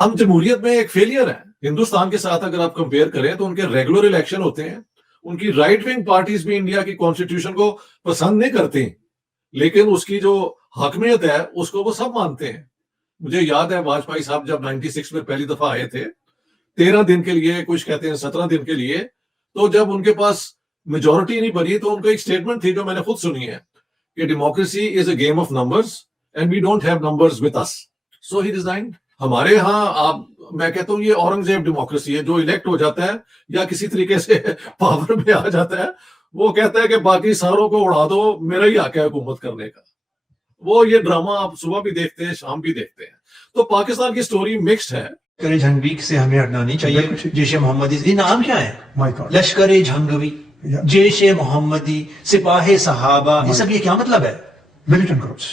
ہم جمہوریت میں ایک فیلئر ہیں ہندوستان کے ساتھ. اگر آپ کمپیئر کریں تو ان کے ریگولر الیکشن ہوتے ہیں. ان کی رائٹ ونگ پارٹیز بھی انڈیا کی کانسٹیٹیوشن کو پسند نہیں کرتی, لیکن اس کی جو حاکمیت ہے اس کو وہ سب مانتے ہیں. مجھے یاد ہے واجپئی صاحب جب 96 میں پہلی دفعہ آئے تھے 13 دن کے لیے, کچھ کہتے ہیں 17 دن کے لیے, تو جب ان کے پاس میجورٹی نہیں بنی تو ان کو ایک سٹیٹمنٹ تھی جو میں نے خود سنی ہے کہ democracy is a game of numbers and we don't have numbers with us, so he resigned. ہمارے ہاں میں کہتا ہوں یہ اورنگزیب ڈیموکریسی ہے. جو الیکٹ ہو جاتا ہے یا کسی طریقے سے پاور میں آ جاتا ہے وہ کہتا ہے کہ باقی ساروں کو اڑا دو, میرا ہی حق ہے حکومت کرنے کا. وہ یہ ڈرامہ آپ صبح بھی دیکھتے ہیں شام بھی دیکھتے ہیں. تو پاکستان کی سٹوری مکسڈ ہے. لشکر جھنگوی سے ہمیں ہٹنا نہیں چاہیے. جیش محمدی, یہ نام کیا ہے؟ لشکر جھنگوی, جیش محمدی, سپاہ صحابہ, یہ سب یہ کیا مطلب ہے؟ Militant groups.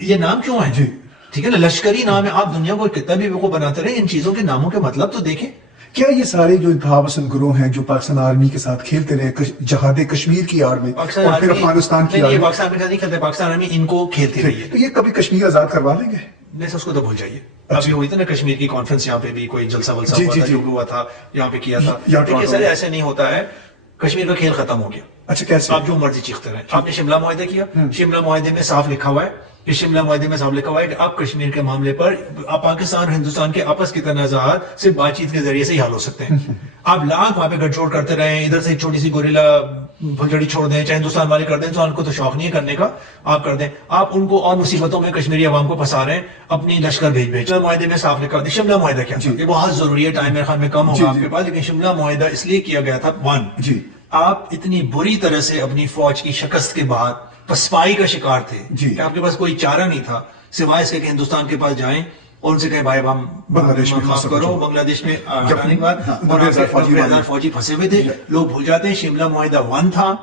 یہ نام کیوں ہے؟ ٹھیک ہے نا, لشکری نام ہے. آپ دنیا کو کتنا بھی وہ بناتے رہے, ان چیزوں کے ناموں کے مطلب تو دیکھیں. کیا یہ سارے جو انتہا پسند گروہ ہیں جو پاکستان آرمی کے ساتھ کھیلتے رہے جہاد کشمیر کی آڑ میں اور پھر افغانستان کی آڑ میں, پاکستان آرمی نہیں کھیلتے, پاکستان آرمی ان کو کھیلتی رہی ہے, تو یہ کبھی کشمیر آزاد کروا لیں گے؟ نہیں, اس کو تو بھول جائیے. ابھی ہوئی تھی نا کشمیر کی کانفرنس, یہاں پہ بھی کوئی جلسہ ولسہ ہوا تھا, جو ہوا تھا یہاں پہ کیا تھا. دیکھیے سر ایسے نہیں ہوتا ہے, کشمیر کا کھیل ختم ہو گیا. اچھا کیسے؟ آپ جو مرضی چیختے رہیں. آپ نے شملہ معاہدہ کیا, شملہ معاہدے میں صاف لکھا ہوا ہے, کہ شملہ معاہدے میں صاف لکھا ہوا ہے کہ آپ کشمیر کے معاملے پر آپ پاکستان اور ہندوستان کے آپس کے تنازعات صرف بات چیت کے ذریعے سے ہی حل ہو سکتے ہیں. آپ لاکھ وہاں پہ گٹھ جوڑ کرتے رہیں, ادھر سے ایک چھوٹی سی گوریلا بھجڑی چھوڑ دیں, چاہے ہندوستان والے کر دیں, تو ان کو تو شوق نہیں ہے کرنے کا, آپ کر دیں. آپ ان کو اور مصیبتوں میں کشمیری عوام کو پھنسا رہے ہیں, اپنی لشکر بھیج. معاہدے میں صاف لکھا تھا. شملہ معاہدہ کیا یہ بہت ضروری ہے, ٹائم میرے خیال میں کم ہوگا آپ کے پاس, لیکن شملہ معاہدہ اس لیے کیا گیا تھا, آپ اتنی بری طرح سے اپنی فوج کی شکست کے بعد پسپائی کا شکار تھے کہ آپ کے پاس کوئی چارہ نہیں تھا سوائے اس کے کہ ہندوستان کے پاس جائیں اور ان سے کہیں بھائی ہم معاف کرو. بنگلہ دیش میں آنے کے بعد 90,000 فوجی پھنسے ہوئے تھے. لوگ بھول جاتے ہیں شملہ معاہدہ 1 تھا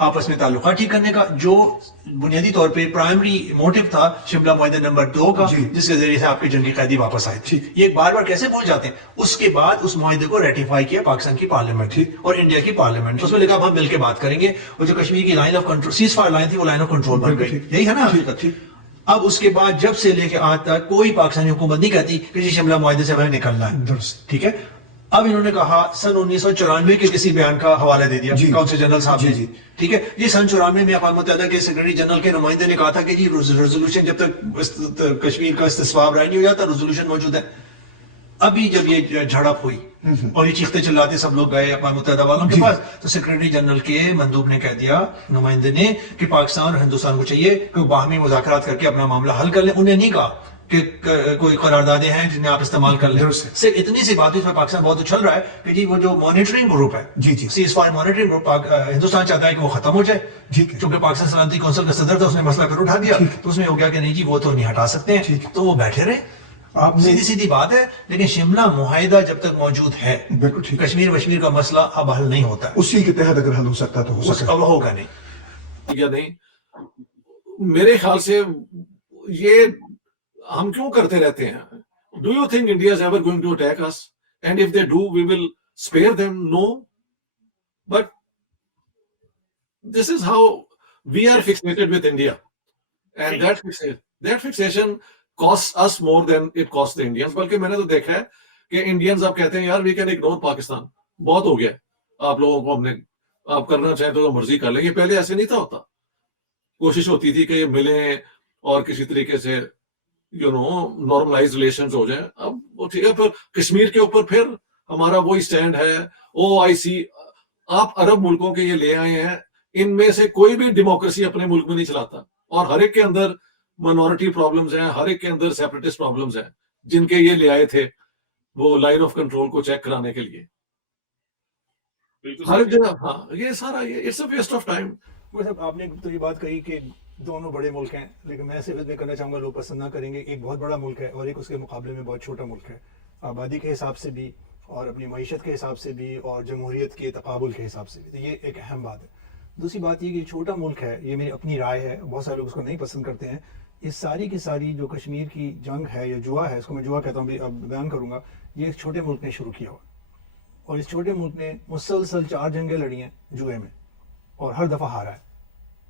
آپس میں تعلقات ٹھیک کرنے کا, جو بنیادی طور پہ پرائمری موٹو تھا شملہ معاہدہ نمبر 2 کا, جس کے ذریعے سے آپ کے جنگی قیدی واپس آئے تھے. یہ بار بار کیسے بھول جاتے ہیں. اس کے بعد اس معاہدے کو ریٹیفائی کیا پاکستان کی پارلیمنٹ اور انڈیا کی پارلیمنٹ, اس میں لکھا ہم مل کے بات کریں گے, اور جو کشمیر کی line of control cease fire line تھی وہ لائن آف کنٹرول بن گئی. یہی ہے نا حقیقت. اب اس کے بعد جب سے لے کے آج تک کوئی پاکستانی حکومت نہیں کہتی کہ جی شملہ معاہدے سے ہمیں نکلنا ہے. ٹھیک ہے, اب انہوں نے کہا سن 1994 کے کسی بیان کا حوالہ دے دیا کونسل جنرل صاحب نے. ٹھیک ہے, یہ سن 94 میں اقوام متحدہ کے سیکرٹری جنرل کے نمائندے نے کہا تھا کہ جی ریزولوشن جب تک کشمیر کا استصواب رائے نہیں ہو جاتا ریزولوشن موجود ہے. ابھی جب یہ جھڑپ ہوئی اور یہ چیختے چلاتے سب لوگ گئے اقوام متحدہ والوں کے پاس, تو سیکرٹری جنرل کے مندوب نے کہہ دیا, نمائندے نے, کہ پاکستان اور ہندوستان کو چاہیے کہ باہمی مذاکرات کر کے اپنا معاملہ حل کر لیں. انہیں نہیں کہا کہ کوئی قراردادیں ہیں جنہیں آپ استعمال کر لیں. صرف اتنی سی بات ہے, پاکستان بہت اچھل رہا ہے کہ جی وہ جو مانیٹرنگ گروپ ہے, cease fire monitoring group, Hindustan چاہتا ہے کہ وہ ختم ہو جائے. چونکہ پاکستان سلامتی کونسل کا صدر تھا, اس نے مسئلہ پھر اٹھا دیا, تو اس میں ہو گیا کہ نہیں جی وہ تو نہیں ہٹا سکتے ہیں, تو وہ بیٹھے رہے. سیدھی سیدھی بات ہے. لیکن شملہ معاہدہ جب تک موجود ہے, کشمیر وشمیر کا مسئلہ اب حل نہیں ہوتا ہے. اسی کے تحت اگر حل ہو سکتا تو ہو سکتا, اب ہوگا نہیں. یا نہیں, میرے خیال سے یہ ہم کیوں کرتے رہتے ہیں. Do you think India is ever going to attack us, and if they do we will spare them? No, but this is how we are fixated with India, and that fixation costs us more than it costs the Indians. بلکہ میں نے تو دیکھا ہے کہ Indians اب کہتے ہیں یار وی کین اگنور پاکستان, بہت ہو گیا آپ لوگوں کو, ہم نے آپ کرنا چاہیں تو مرضی کر لیں. یہ پہلے ایسے نہیں تھا ہوتا. کوشش ہوتی تھی کہ یہ ملیں اور کسی طریقے سے نارملائز ریلیشنز ہو جائیں. اب وہ ٹھیک ہے, پھر کشمیر کے اوپر پھر ہمارا وہی سٹینڈ ہے. OIC آپ عرب ملکوں کے یہ لے آئے ہیں, ان میں سے کوئی بھی ڈیموکریسی اپنے ملک میں نہیں چلاتا, اور ہر ایک کے اندر منورٹی پرابلمز ہیں, ہر ایک کے اندر سیپریٹسٹ پرابلمز ہیں, جن کے یہ لے آئے تھے وہ لائن آف کنٹرول کو چیک کرانے کے لیے. ہر جگہ ہاں یہ سارا یہ it's a waste of time. آپ نے تو یہ بات کہی کہ دونوں بڑے ملک ہیں, لیکن میں صرف اتنا کرنا چاہوں گا, لوگ پسند نہ کریں گے, ایک بہت بڑا ملک ہے اور ایک اس کے مقابلے میں بہت چھوٹا ملک ہے, آبادی کے حساب سے بھی اور اپنی معیشت کے حساب سے بھی اور جمہوریت کے تقابل کے حساب سے بھی. تو یہ ایک اہم بات ہے. دوسری بات یہ کہ چھوٹا ملک ہے, یہ میری اپنی رائے ہے, بہت سارے لوگ اس کو نہیں پسند کرتے ہیں. یہ ساری کی ساری جو کشمیر کی جنگ ہے یا جوا ہے, اس کو میں جوا کہتا ہوں, اب بیان کروں گا, یہ ایک چھوٹے ملک نے شروع کیا ہوا, اور اس چھوٹے ملک نے مسلسل 4 جنگیں لڑی ہیں جوئے میں, اور ہر دفعہ ہارا ہے.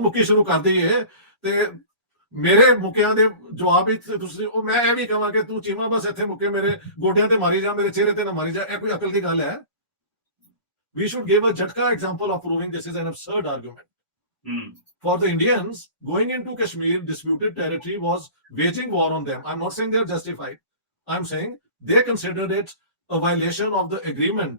ਮੁਕੀ ਸ਼ੁਰੂ ਕਰ ਦਈਏ ਤੇ ਮੇਰੇ ਮੁਕਿਆਂ ਦੇ ਜਵਾਬ ਹੀ ਤੁਸੀਂ ਉਹ ਮੈਂ ਇਹ ਵੀ ਕਹਾਂ ਕਿ ਤੂੰ ਚੀਮਾ ਬਸ ਇੱਥੇ ਮੁੱਕੇ ਮੇਰੇ ਗੋਡਿਆਂ ਤੇ ਮਾਰੀ ਜਾ, ਮੇਰੇ ਚਿਹਰੇ ਤੇ ਨਾ ਮਾਰੀ ਜਾ, ਇਹ ਕੋਈ ਅਕਲ ਦੀ ਗੱਲ ਹੈ? We should give a Jhatka example of proving this is an absurd argument. For the Indians, going into Kashmir, disputed territory, was waging war on them. I'm not saying they're justified. I'm saying they considered it a violation of the agreement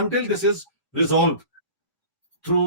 until this is resolved through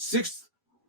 6